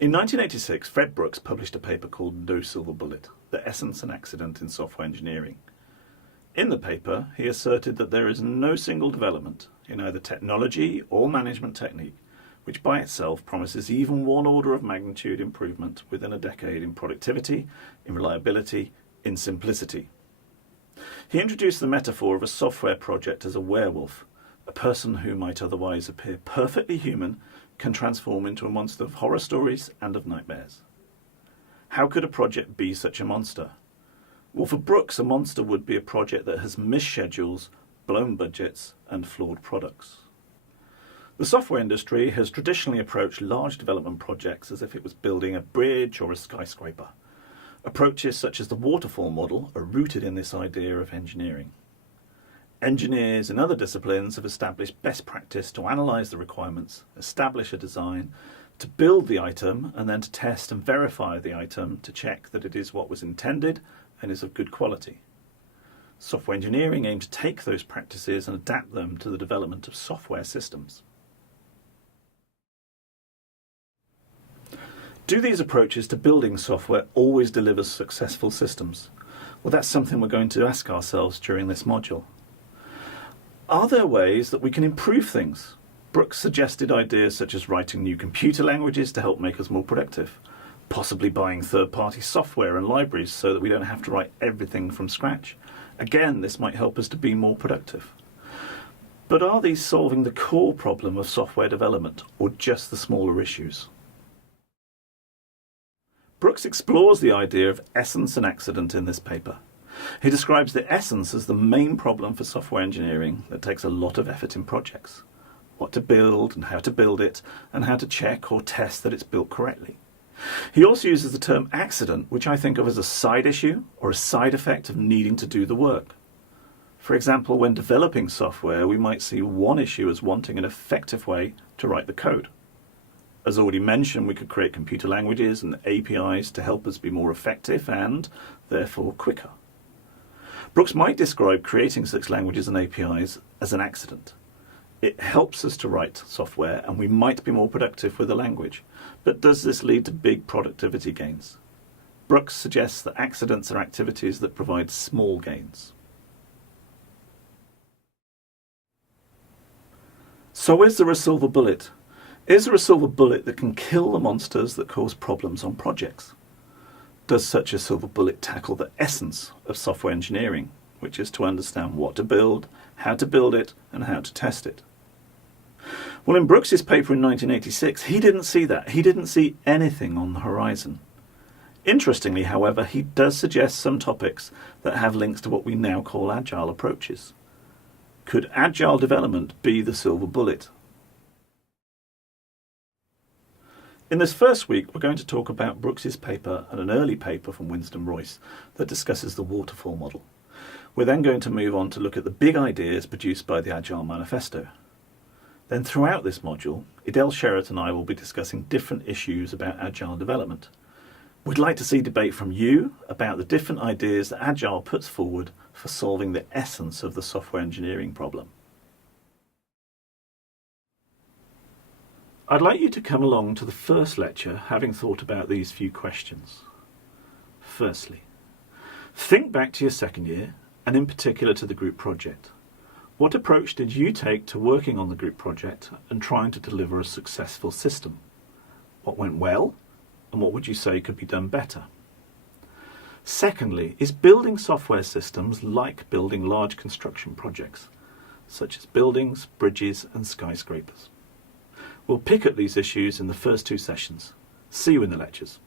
In 1986, Fred Brooks published a paper called No Silver Bullet: The Essence and Accident in Software Engineering. In the paper, he asserted that there is no single development in either technology or management technique which by itself promises even one order of magnitude improvement within a decade in productivity, in reliability, in simplicity. He introduced the metaphor of a software project as a werewolf. A person who might otherwise appear perfectly human can transform into a monster of horror stories and of nightmares. How could a project be such a monster? Well, for Brooks, a monster would be a project that has missed schedules, blown budgets, and flawed products. The software industry has traditionally approached large development projects as if it was building a bridge or a skyscraper. Approaches such as the waterfall model are rooted in this idea of engineering. Engineers in other disciplines have established best practice to analyse the requirements, establish a design, to build the item, and then to test and verify the item to check that it is what was intended and is of good quality. Software engineering aims to take those practices and adapt them to the development of software systems. Do these approaches to building software always deliver successful systems? Well, that's something we're going to ask ourselves during this module. Are there ways that we can improve things? Brooks suggested ideas such as writing new computer languages to help make us more productive, possibly buying third-party software and libraries so that we don't have to write everything from scratch. Again, this might help us to be more productive. But are these solving the core problem of software development, or just the smaller issues? Brooks explores the idea of essence and accident in this paper. He describes the essence as the main problem for software engineering that takes a lot of effort in projects. What to build and how to build it, and how to check or test that it's built correctly. He also uses the term accident, which I think of as a side issue or a side effect of needing to do the work. For example, when developing software, we might see one issue as wanting an effective way to write the code. As already mentioned, we could create computer languages and APIs to help us be more effective and, therefore, quicker. Brooks might describe creating such languages and APIs as an accident. It helps us to write software and we might be more productive with the language. But does this lead to big productivity gains? Brooks suggests that accidents are activities that provide small gains. So is there a silver bullet? Is there a silver bullet that can kill the monsters that cause problems on projects? Does such a silver bullet tackle the essence of software engineering, which is to understand what to build, how to build it, and how to test it? Well, in Brooks's paper in 1986, he didn't see that. He didn't see anything on the horizon. Interestingly, however, he does suggest some topics that have links to what we now call agile approaches. Could agile development be the silver bullet? In this first week, we're going to talk about Brooks's paper and an early paper from Winston Royce that discusses the waterfall model. We're then going to move on to look at the big ideas produced by the Agile Manifesto. Then throughout this module, Edel Sherritt and I will be discussing different issues about agile development. We'd like to see debate from you about the different ideas that Agile puts forward for solving the essence of the software engineering problem. I'd like you to come along to the first lecture having thought about these few questions. Firstly, think back to your second year and in particular to the group project. What approach did you take to working on the group project and trying to deliver a successful system? What went well and what would you say could be done better? Secondly, is building software systems like building large construction projects, such as buildings, bridges and skyscrapers? We'll pick at these issues in the first two sessions. See you in the lectures.